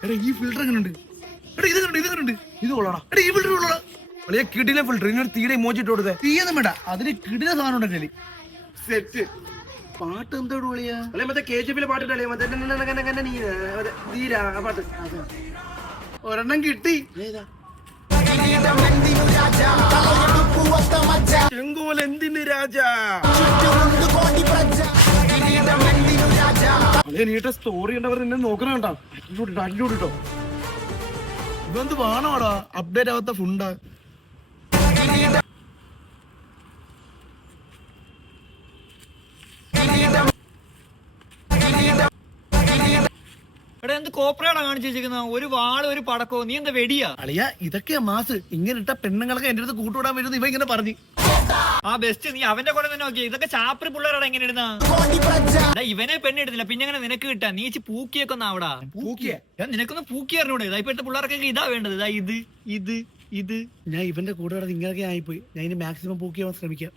എടാ ഈ ഫിൽറ്റർ എങ്ങനെ ഉണ്ട് എടാ ഇത് കണ്ടു ഇത് കണ്ടു? ഇത് കൊള്ളാടാ. എടാ ഈ ഫിൽറ്റർ കൊള്ളാടാ. വലിയ കിടിലെ ഫിൽറ്റർ ഇതിനൊരു തീരെ മോച്ചിട്ട് കൊടുത്തേ തീയൊന്നും വേണ്ട. അതിന് കിടിലെ സാധനം ഉണ്ടെങ്കിൽ സെറ്റ് പാട്ട് എന്തോട് വിളിയാ അല്ലെ മറ്റേ കെ ജി പിയിലെ പാട്ടിട്ടല്ലേ മറ്റേ നീ, ധീര ആ പാട്ട്. ഒരെണ്ണം കിട്ടി. ചെങ്കോൽ എന്തിന് രാജ? നീട്ട സ്റ്റോറി ഉണ്ടവർ നിന്നെ നോക്കണ കണ്ടാ. അടിലോട്ടോ ഇവന്ത് വേണോടാ? അപ്ഡേറ്റ് ആവാത്ത ഫുണ്ടാ എടാ എന്ത് കോപ്പറേടാ കാണിച്ചു വെച്ചിരിക്കുന്ന? ഒരു വാൾ ഒരു പടക്കോ? നീ എന്താ വെടിയാ? അളിയ ഇതൊക്കെയാ മാസ്. ഇങ്ങനെ ഇട്ട പെണ്ണുങ്ങളൊക്കെ എന്റെ അടുത്ത് കൂട്ടുവിടാൻ വരുന്നത് ഇവ ഇങ്ങനെ പറഞ്ഞു. ആ ബെസ്റ്റ് നീ അവന്റെ കൂടെ തന്നെ നോക്കി ഇതൊക്കെ ചാപ്പറി പിള്ളേരാണ് എങ്ങനെ ഇടുന്ന. ഇവനെ പെണ്ണിടുന്നില്ല പിന്നെ എങ്ങനെ നിനക്ക് കിട്ടാ? നീ ഇച്ചി പൂക്കിയൊക്കെ ഒന്ന് അവിടെ പൂക്കിയ? എടാ, നിനക്കൊന്ന് പൂക്കി അറിഞ്ഞൂടെ? ഇതാ ഇപ്പോഴത്തെ പിള്ളേർക്കൊക്കെ ഇതാ വേണ്ടത്. ഇതാ ഇത് ഇത് ഇത്. ഞാൻ ഇവന്റെ കൂടെ ഇങ്ങനെയൊക്കെ ആയിപ്പോയി. ഞാൻ ഇനി മാക്സിമം പൂക്കിയാവാൻ ശ്രമിക്കാം.